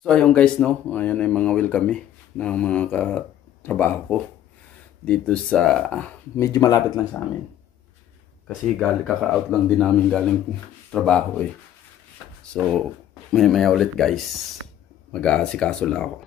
So ayun guys, no, ayan ay mga welcome ng mga katrabaho ko dito sa medyo malapit lang sa amin. Kasi kaka-out lang din namin galing trabaho eh. So maya ulit guys, mag-aasikaso lang ako.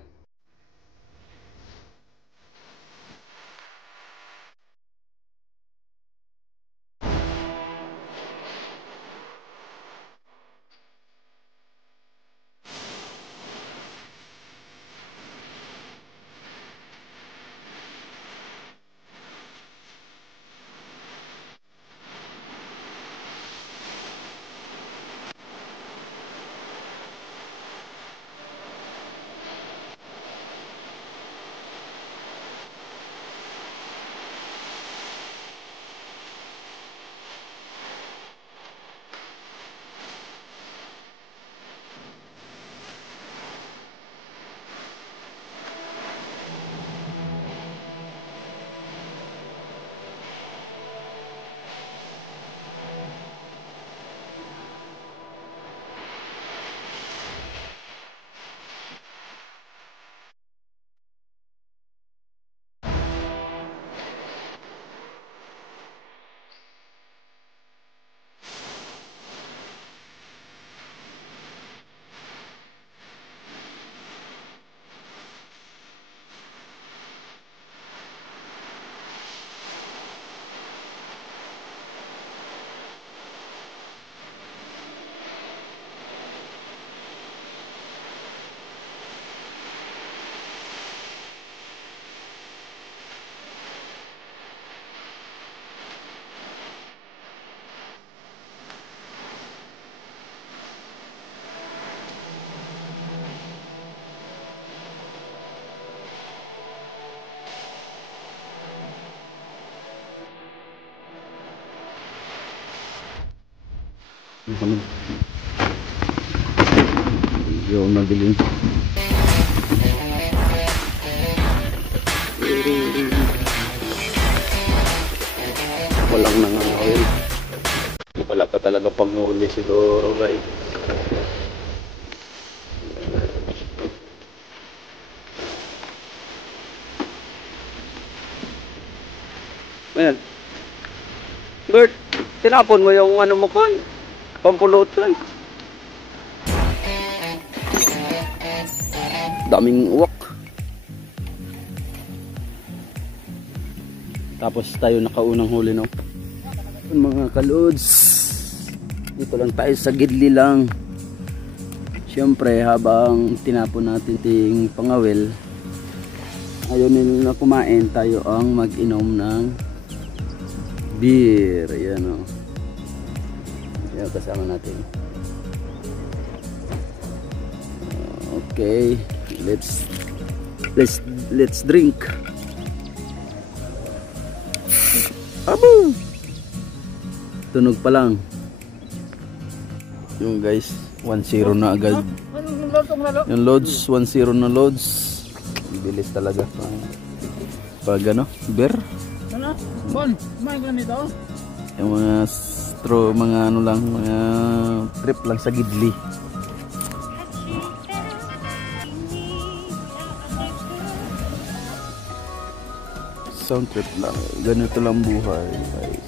Yung mabiling walang nangangawin. Wala ka talaga panghuli siguro guys. Ayan Bert, tinapon mo yung ano mo ko, pampulutan. Daming uwak. Tapos tayo nakaunang huli, no? Mga kalods, dito lang tayo sa gidli lang. Siyempre habang tinapon natin ting pangawil, ayaw nila na kumain, tayo ang mag-inom ng beer. Ayan o, ayan kasama natin. Okay, let's drink. Abo, tunog pa lang yung guys. 1-0 na agad yung loads. 1-0 na loads. Bilis talaga pag ano, beer. Yung mga straw, mga ano lang, mga trip lang sa gidli. Sound trip lang, ganito lang buhay guys.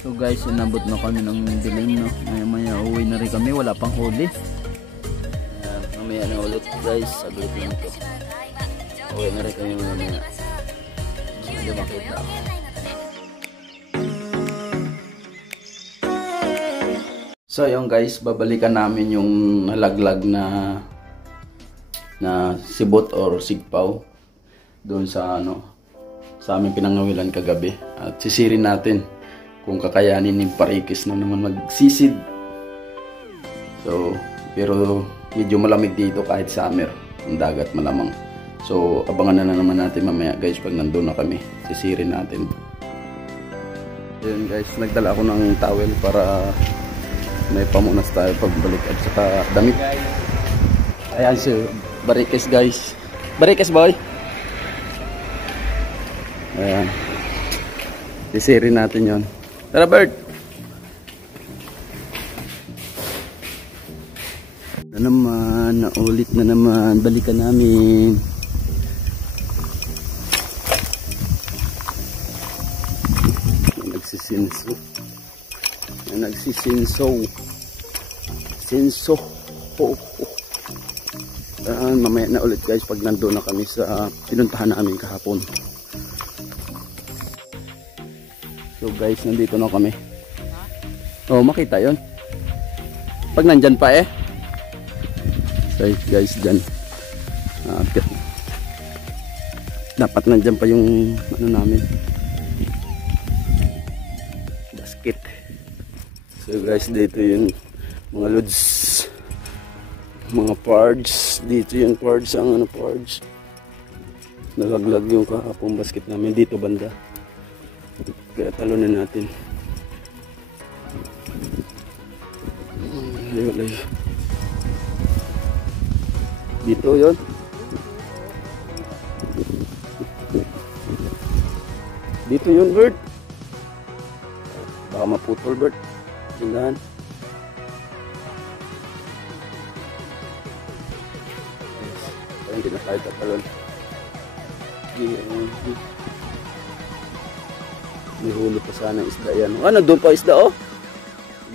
So guys, inabot na kami ng dilim, no? Maya uwi na rin kami, wala pang huli. Ayan, mamaya na ulit guys, saglit lang ito. Uwi na rin kami mamaya. Hindi makita. So yung guys, babalikan namin yung nalaglag na sibot or sigpaw doon sa ano, sa aming pinangawilan kagabi, at sisirin natin kung kakayanin ni Parikis na naman magsisid. So Pero medyo malamig dito kahit summer. Ang dagat malamang. So abangan na naman natin mamaya guys pag nandun na kami. Sisirin natin. Ayun guys, nagdala ako ng towel para may pamunas tayo pagbalik at saka damit. Ayan si Barikes guys. Barikes boy. Ayan. Sisirin natin yon. Tara Bert. Na naman, naulit na naman. Balikan namin. Nagsisinso. Nagsisinso. Sinso. Mamaya na ulit guys pag nandoon na kami sa pinuntahan namin kahapon. So guys, nandito na kami. Oh, makita yon. Pag nandyan pa eh. So guys, dyan. Dapat nandyan pa yung ano namin. Basket. So guys, dito yung mga loads. Mga parts. Dito yung parts. Ang ano parts. Nalaglag yung kahapong basket namin. Dito banda. Kaya talunin natin. Layo. Dito yon. Dito yun Bert. Baka maputol Bert. Tindahan. Kaya hindi na tayo tatalon. May huli pa sana isda yan. Ano, doon pa isda oh.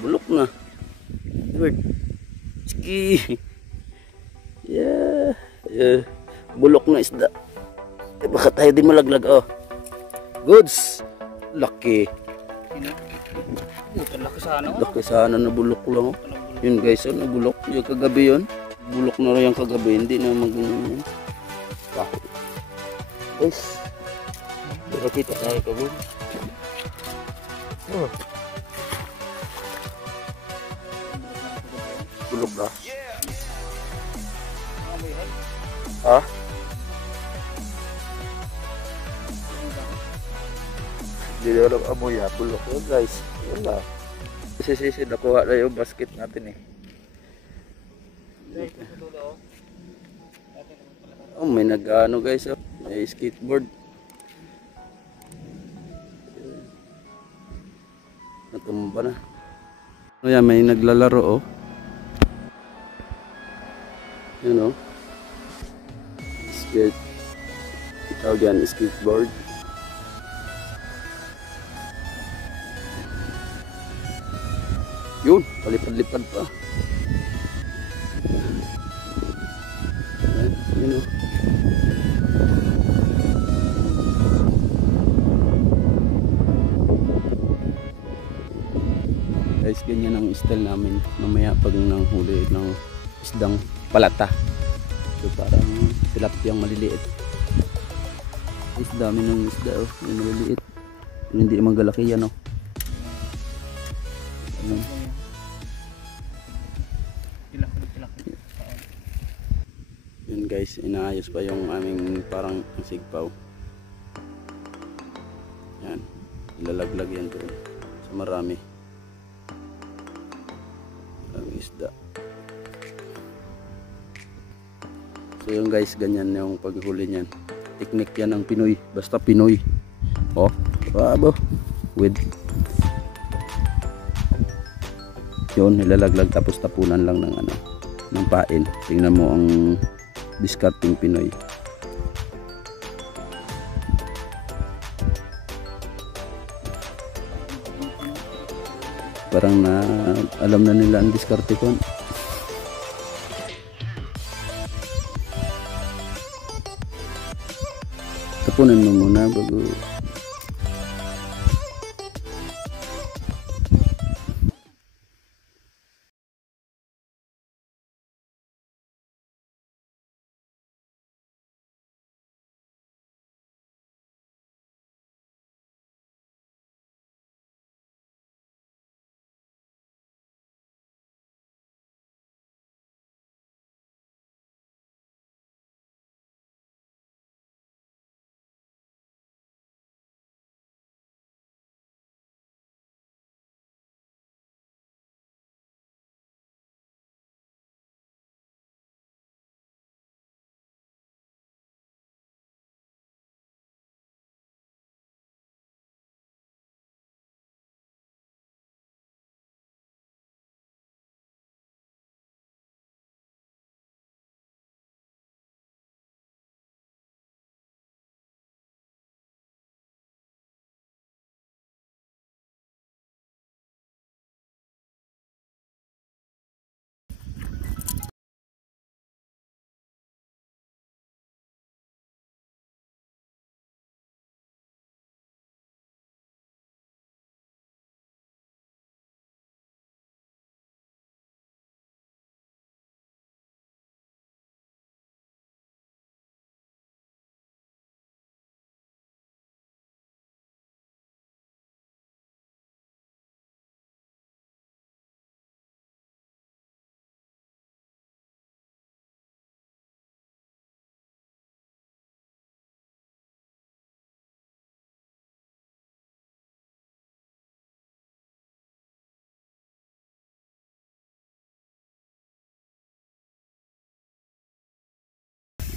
Bulok na. Bert. Ski. Yeah. Bulok na isda. Baka tayo din malaglag oh. Goods. Laki. Laki sana. Laki sana na bulok lang oh. Yun guys, oh, nabulok. Yung kagabi yun. Bulok na rin yung kagabi. Hindi na mag-ganyan. Guys. Pero kita tayo kagabi. Oh. Bulok na. Ha? Hindi na alam amoy ha. Bulok yun guys. Wala. Sisi, nakuha na yung basket natin eh. Oh, may nag-ano guys oh. May skateboard. Natumba na. Oh yan, may naglalaro oh. Yun oh. Skate. Tawag yan, skateboard. Yun, palipad-lipad pa. Yun oh. Guys, ganyan ang style namin mamaya pag nanghuli ng isdang palata. So parang tilapiyang maliliit. Is dami ng isda oh, yung maliliit. Yung hindi naman galaki yan oh. Yun guys, inaayos pa yung aming parang sigpaw. Yan, ilalaglag yan doon. So marami. Isda. So yun guys, ganyan yung paghuli niyan. Teknik yan ng Pinoy, basta Pinoy. Oh, bravo. With yun, nilalaglag tapos tapunan lang ng ano, ng pain. Tingnan mo ang discarding Pinoy. Parang na alam na nila ang diskarte ko. Tapunan mo muna bago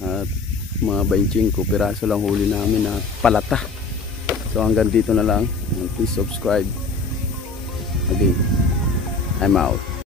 At mga 25 piraso lang huli namin na palata. So hanggang dito na lang. Please subscribe. Again, I'm out.